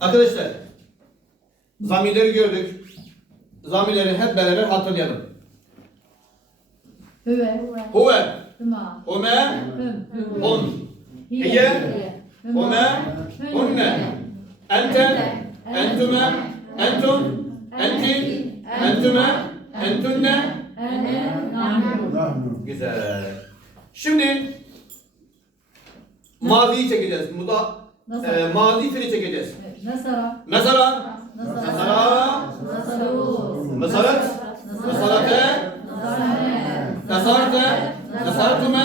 Arkadaşlar, zamirleri gördük. Zamirleri hep beraber hatırlayalım. Hüve, Huve, hüma, hume, hüm, hun, hiye, hume, hunne, ente, entüme, entum, enti, entüme, entünne. Güzel. Şimdi maziyi çekeceğiz. Muda, Nasıl? e, mazi fiili çekeceğiz. Nasara, mesela, nasaru, mesaret, mesarete, nasarne, Nasarte, nasartume,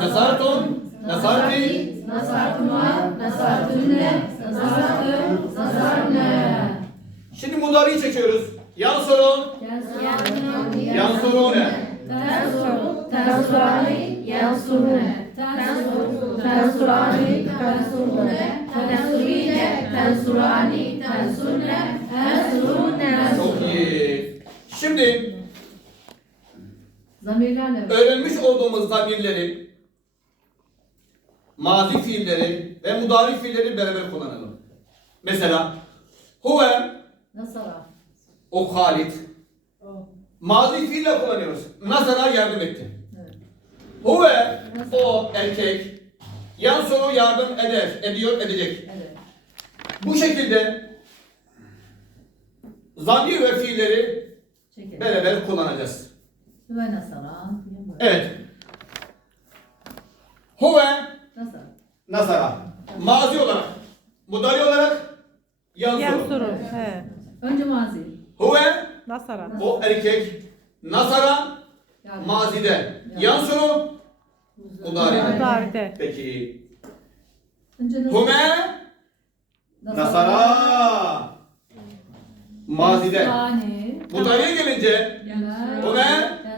nasartun, nasarti, nasartuma, nasartünne, nasartü, nasarne. Şimdi mudariyi çekiyoruz. Yan sorun, yan sorun ne? Tensuru, tensurani, yansurune. Tensuru, tensurani, tensurune. Tensurune. Çok iyi. Şimdi öğrenmiş olduğumuz zamirleri, mazi fiilleri ve mudari fiilleri beraber kullanalım. Mesela huve, Nasara. o Halit. Mazi fiille kullanıyoruz. Nasara yardım etti. Evet. Huve, o erkek. Yan soru yardım eder, ediyor, edecek. Evet. Bu şekilde zamir ve fiilleri Çekelim. beraber kullanacağız. Hüve nasara. Evet. Huve Nasara. nasara. Mazi olarak, mudari olarak yan soru. Yansuru. He. Önce mazi. Huve Nasara. o erkek. Nasara mazide. Yan soru mudari. Mudaride. Peki. Hume nasara. Mazide. Mudariye gelince Hume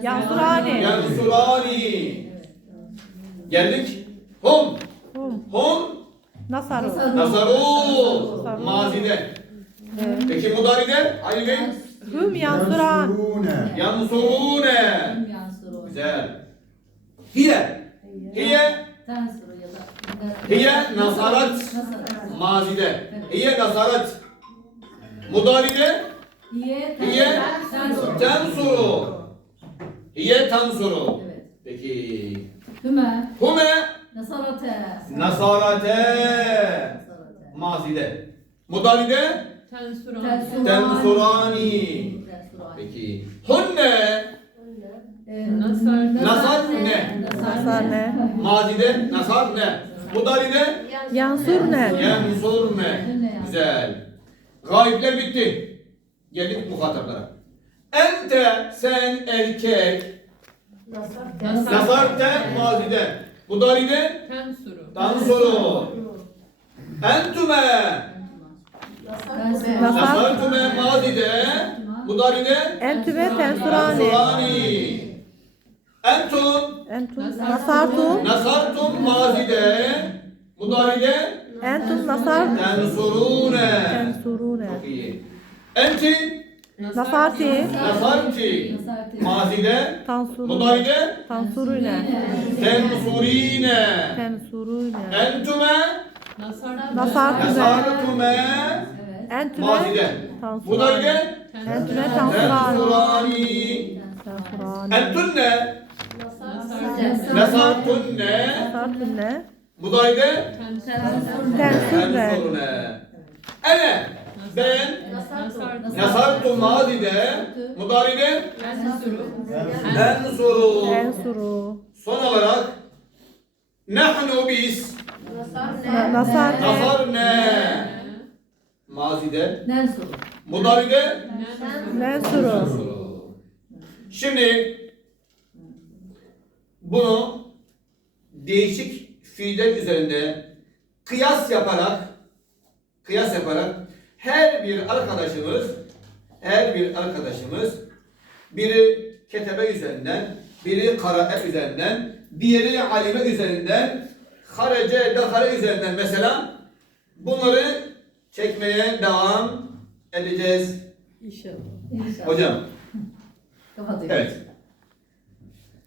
Yansurani. yansurani. Geldik. Hum. Hum. Hum Nasaru. nasaru. Mazide. Evet. Peki mudaride? Ali Bey. Hum yansuran. Yansurune. Yansuru. Güzel. Hiye. Hiye. Tensuru ya da. Hiye. Nasarat. Mazide. Hiye nasarat. Mudaride. Hiye. Tensuru. Hiye tensuru. Evet. Peki. Hüme. Hume Nasarate. nasarate. Nasarate. Mazide. Mudaride. Tensurani. Tensurani. Tensurani. Peki. Hunne. Nasar Nasar ne? Nasar ne? Mazide. Nasar ne? Mudaride. Yansur ne? Yansurne. Güzel. Gaybler bitti. Geldik muhataplara. Ente sen erkek. Nasarte mazide. Mudaride. Tansuru. Entüme. Nasar. Nasartume mazide. Mudaride. Entüve tensurani. Tansurani. Entum. Entum nasartum. Nasartum mazide. Mudaride. Entum nasar. Tensurune. Tensurune. Çok iyi. Enti. Nasarti. Nasarti. Mazide. Tansuru. Mudaride. Tansurune. Tensurine. Tensurune. Entüme. Nasar. Nasartume. Nasartume. Evet. Entüve. Mazide. Mudaride. Entüve tansurani. Entunne. Nasartunne. Mudaride. Tensurne. Tensurune. Ene. Ben. Nasar. Nasartu mazide. Mudaride. Tensuru. Tensuru. Son olarak. Nahnu biz. Na- Nasar ne? Nazar ne? Mazide. Nensuru. Mudaride. Nensuru. Şimdi bunu değişik fiiller üzerinde kıyas yaparak kıyas yaparak her bir arkadaşımız her bir arkadaşımız biri ketebe üzerinden biri karae üzerinden diğeri alime üzerinden harece dahare üzerinden mesela bunları çekmeye devam edeceğiz İnşallah. İnşallah. hocam Kapatıyoruz. evet